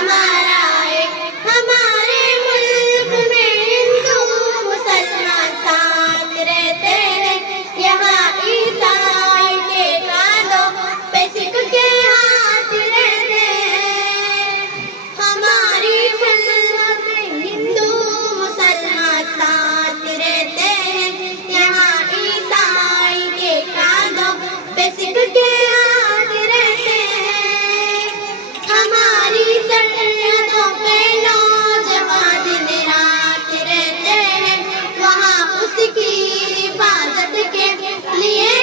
हमारा एक, हमारे मुल्क में हिंदू मुसलमान साथ रहते हैं। यहाँ ईसाई के कांधों पे सिख के हाथ रहते हैं। हमारी मुल्क में हिंदू मुसलमान साथ रहते हैं। यहाँ ईसाई के कांधों पे सिख के हाथ रहते हैं। हमारी सरहदों पे नौजवान दिन रात रहते हैं। वहाँ उसकी हिफाजत के लिए